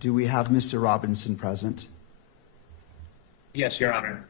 Do we have Mr. Robinson present? Yes, Your Honor.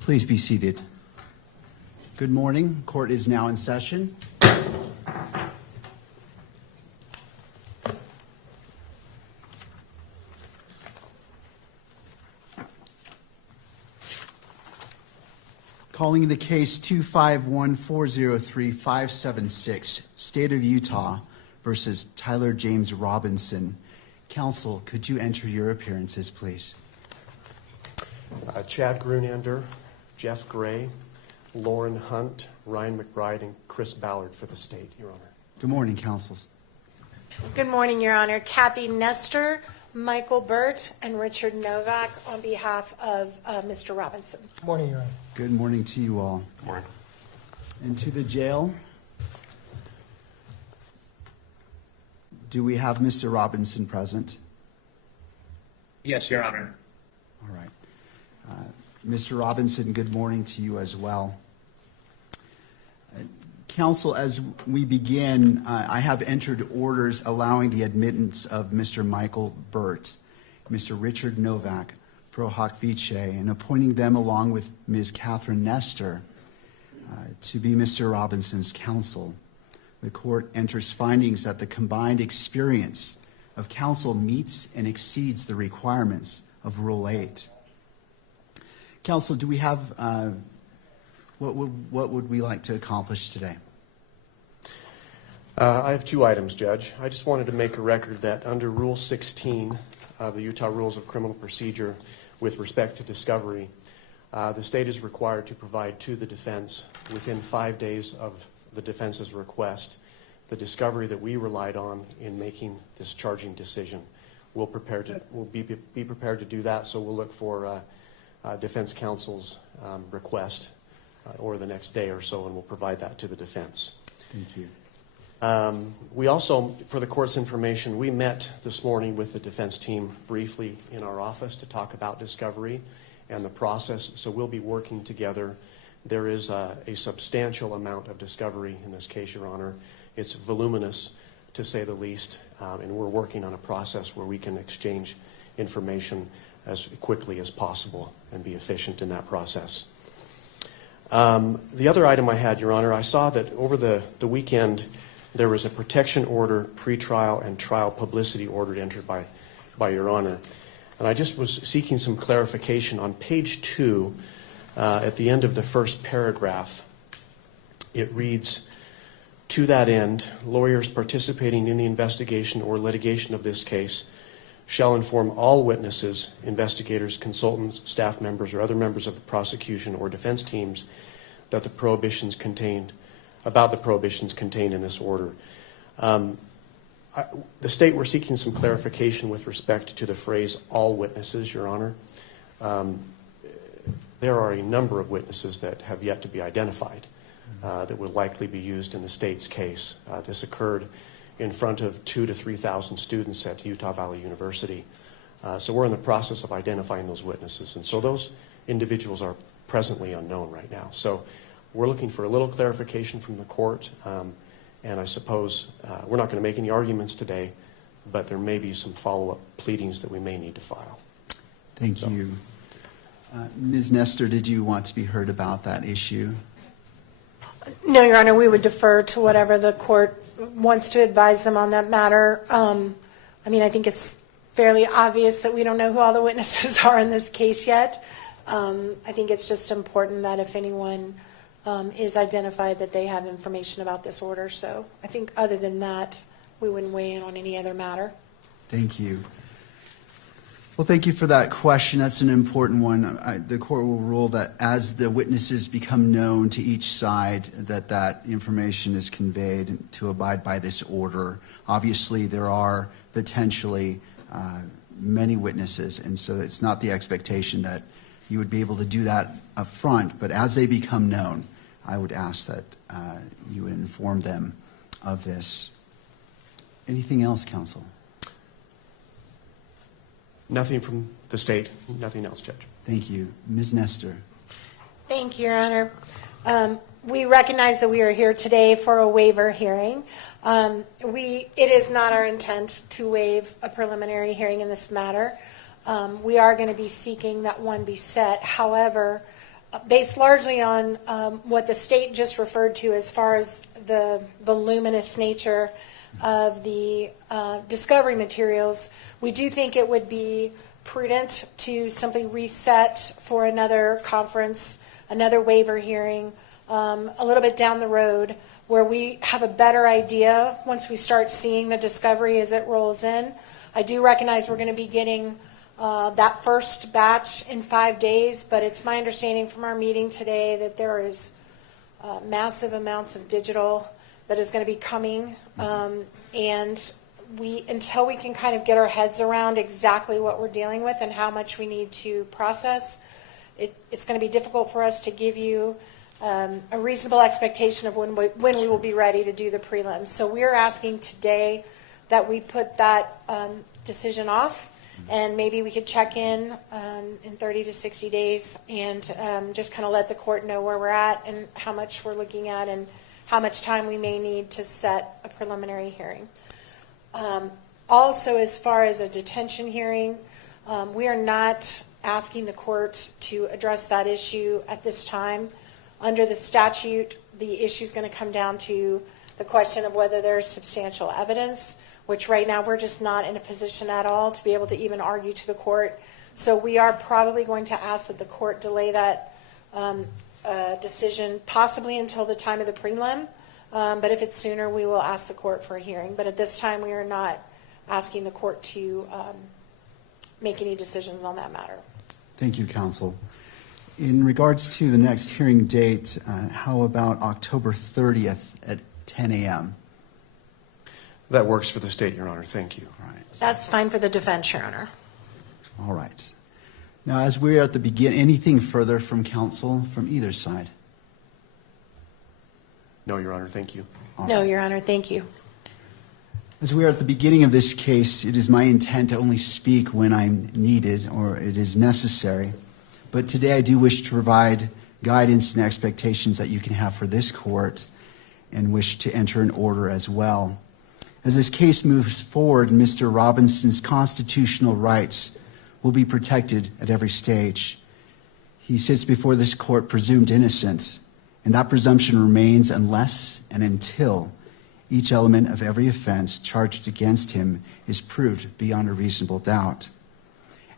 Please be seated. Good morning. Court is now in session. Calling the case 251403576, State of Utah versus Tyler James Robinson. Counsel, could you enter your appearances, please? Chad Grunander, Jeff Gray, Lauren Hunt, Ryan McBride, and Chris Ballard for the state, Your Honor. Good morning, counsels. Good morning, Your Honor. Kathy Nestor, Michael Burt, and Richard Novak on behalf of Mr. Robinson. Good morning, Your Honor. Good morning to you all. Good morning. And to the jail, do we have Mr. Robinson present? Yes, Your Honor. All right. Mr. Robinson, good morning to you as well. Counsel, as we begin, I have entered orders allowing the admittance of Mr. Michael Burt, Mr. Richard Novak, pro hoc vice, and appointing them along with Ms. Catherine Nestor to be Mr. Robinson's counsel. The court enters findings that the combined experience of counsel meets and exceeds the requirements of Rule 8. Counsel, do we have, what would we like to accomplish today? I have two items, Judge. I just wanted to make a record that under Rule 16 of the Utah Rules of Criminal Procedure with respect to discovery, the state is required to provide to the defense within 5 days of the defense's request the discovery that we relied on in making this charging decision. We'll be prepared to do that, so we'll look for defense counsel's request or the next day or so, and we'll provide that to the defense. Thank you. We also, for the court's information, we met this morning with the defense team briefly in our office to talk about discovery and the process, so we'll be working together. There is a substantial amount of discovery in this case, Your Honor. It's voluminous, to say the least, and we're working on a process where we can exchange information as quickly as possible and be efficient in that process. The other item I had, Your Honor, I saw that over the weekend there was a protection order, pretrial and trial publicity order entered by Your Honor. And I just was seeking some clarification. On page 2, at the end of the first paragraph, it reads, "To that end, lawyers participating in the investigation or litigation of this case shall inform all witnesses, investigators, consultants, staff members, or other members of the prosecution or defense teams that the prohibitions contained in this order." The state were seeking some clarification with respect to the phrase "all witnesses," Your Honor. There are a number of witnesses that have yet to be identified that will likely be used in the state's case. This occurred in front of 2,000 to 3,000 students at Utah Valley University. So we're in the process of identifying those witnesses. And so those individuals are presently unknown right now. So we're looking for a little clarification from the court. And I suppose we're not going to make any arguments today, but there may be some follow-up pleadings that we may need to file. Thank you. Ms. Nestor, did you want to be heard about that issue? No, Your Honor, we would defer to whatever the court wants to advise them on that matter. I mean, I think it's fairly obvious that we don't know who all the witnesses are in this case yet. I think it's just important that if anyone is identified that they have information about this order. So I think other than that, we wouldn't weigh in on any other matter. Thank you. Well, thank you for that question. That's an important one. The court will rule that as the witnesses become known to each side, that information is conveyed to abide by this order. Obviously, there are potentially many witnesses, and so it's not the expectation that you would be able to do that up front, but as they become known, I would ask that you would inform them of this. Anything else, counsel? Nothing from the state. Nothing else, Judge. Thank you. Ms. Nestor. Thank you, Your Honor. We recognize that we are here today for a waiver hearing. It is not our intent to waive a preliminary hearing in this matter. We are going to be seeking that one be set. However, based largely on what the state just referred to as far as the voluminous nature of the discovery materials, we do think it would be prudent to simply reset for another conference, another waiver hearing, a little bit down the road, where we have a better idea once we start seeing the discovery as it rolls in. I do recognize we're going to be getting that first batch in 5 days, but it's my understanding from our meeting today that there is massive amounts of digital that is going to be coming, and until we can kind of get our heads around exactly what we're dealing with and how much we need to process, it's going to be difficult for us to give you a reasonable expectation of when we will be ready to do the prelims. So we're asking today that we put that decision off, and maybe we could check in 30 to 60 days and just kind of let the court know where we're at and how much we're looking at and how much time we may need to set a preliminary hearing. Also, as far as a detention hearing, we are not asking the court to address that issue at this time. Under the statute, the issue is going to come down to the question of whether there is substantial evidence, which right now we're just not in a position at all to be able to even argue to the court. So we are probably going to ask that the court delay that decision possibly until the time of the prelim. But if it's sooner, we will ask the court for a hearing. But at this time, we are not asking the court to make any decisions on that matter. Thank you, counsel. In regards to the next hearing date, how about October 30th at 10 a.m.? That works for the state, Your Honor. Thank you. All right. That's fine for the defense, Your Honor. All right. Now, as we're at the beginning, anything further from counsel from either side? No, Your Honor. Thank you. No, Your Honor. Thank you. As we are at the beginning of this case, it is my intent to only speak when I'm needed or it is necessary. But today I do wish to provide guidance and expectations that you can have for this court and wish to enter an order as well. As this case moves forward, Mr. Robinson's constitutional rights will be protected at every stage. He sits before this court presumed innocent, and that presumption remains unless and until each element of every offense charged against him is proved beyond a reasonable doubt.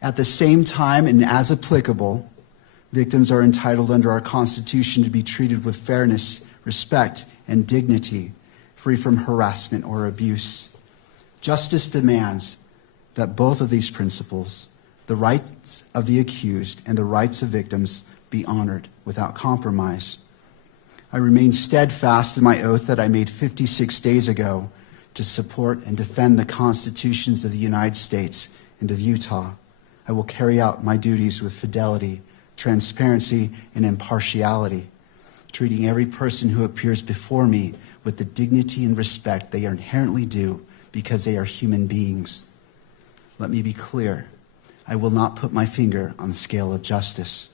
At the same time, and as applicable, victims are entitled under our Constitution to be treated with fairness, respect, and dignity, free from harassment or abuse. Justice demands that both of these principles, the rights of the accused and the rights of victims, be honored without compromise. I remain steadfast in my oath that I made 56 days ago to support and defend the constitutions of the United States and of Utah. I will carry out my duties with fidelity, transparency, and impartiality, treating every person who appears before me with the dignity and respect they are inherently due because they are human beings. Let me be clear. I will not put my finger on the scale of justice.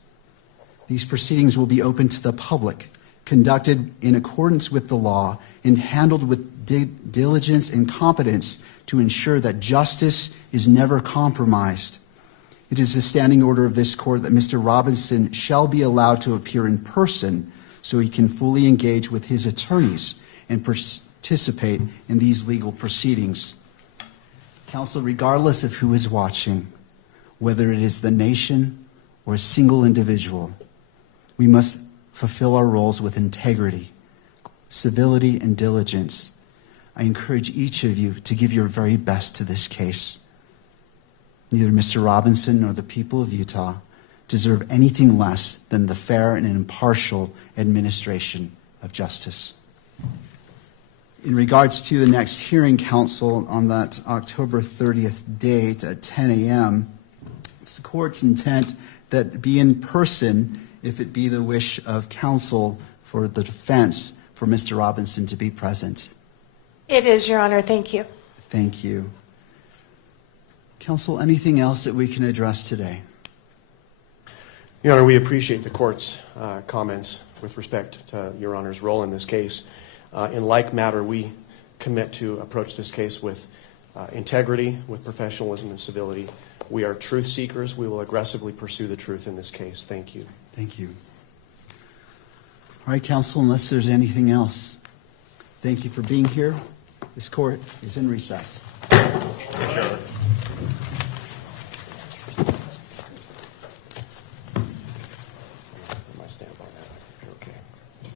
These proceedings will be open to the public, conducted in accordance with the law, and handled with diligence and competence to ensure that justice is never compromised. It is the standing order of this court that Mr. Robinson shall be allowed to appear in person so he can fully engage with his attorneys and participate in these legal proceedings. Counsel, regardless of who is watching, whether it is the nation or a single individual, we must fulfill our roles with integrity, civility, and diligence. I encourage each of you to give your very best to this case. Neither Mr. Robinson nor the people of Utah deserve anything less than the fair and impartial administration of justice. In regards to the next hearing, counsel, on that October 30th date at 10 a.m., it's the court's intent that be in person if it be the wish of counsel for the defense for Mr. Robinson to be present. It is, Your Honor. Thank you. Thank you. Counsel, anything else that we can address today? Your Honor, we appreciate the court's comments with respect to Your Honor's role in this case. In like matter, we commit to approach this case with integrity, with professionalism and civility. We are truth seekers. We will aggressively pursue the truth in this case. Thank you. Thank you. All right, counsel, unless there's anything else, thank you for being here. This court is in recess. Thank you, Your Honor.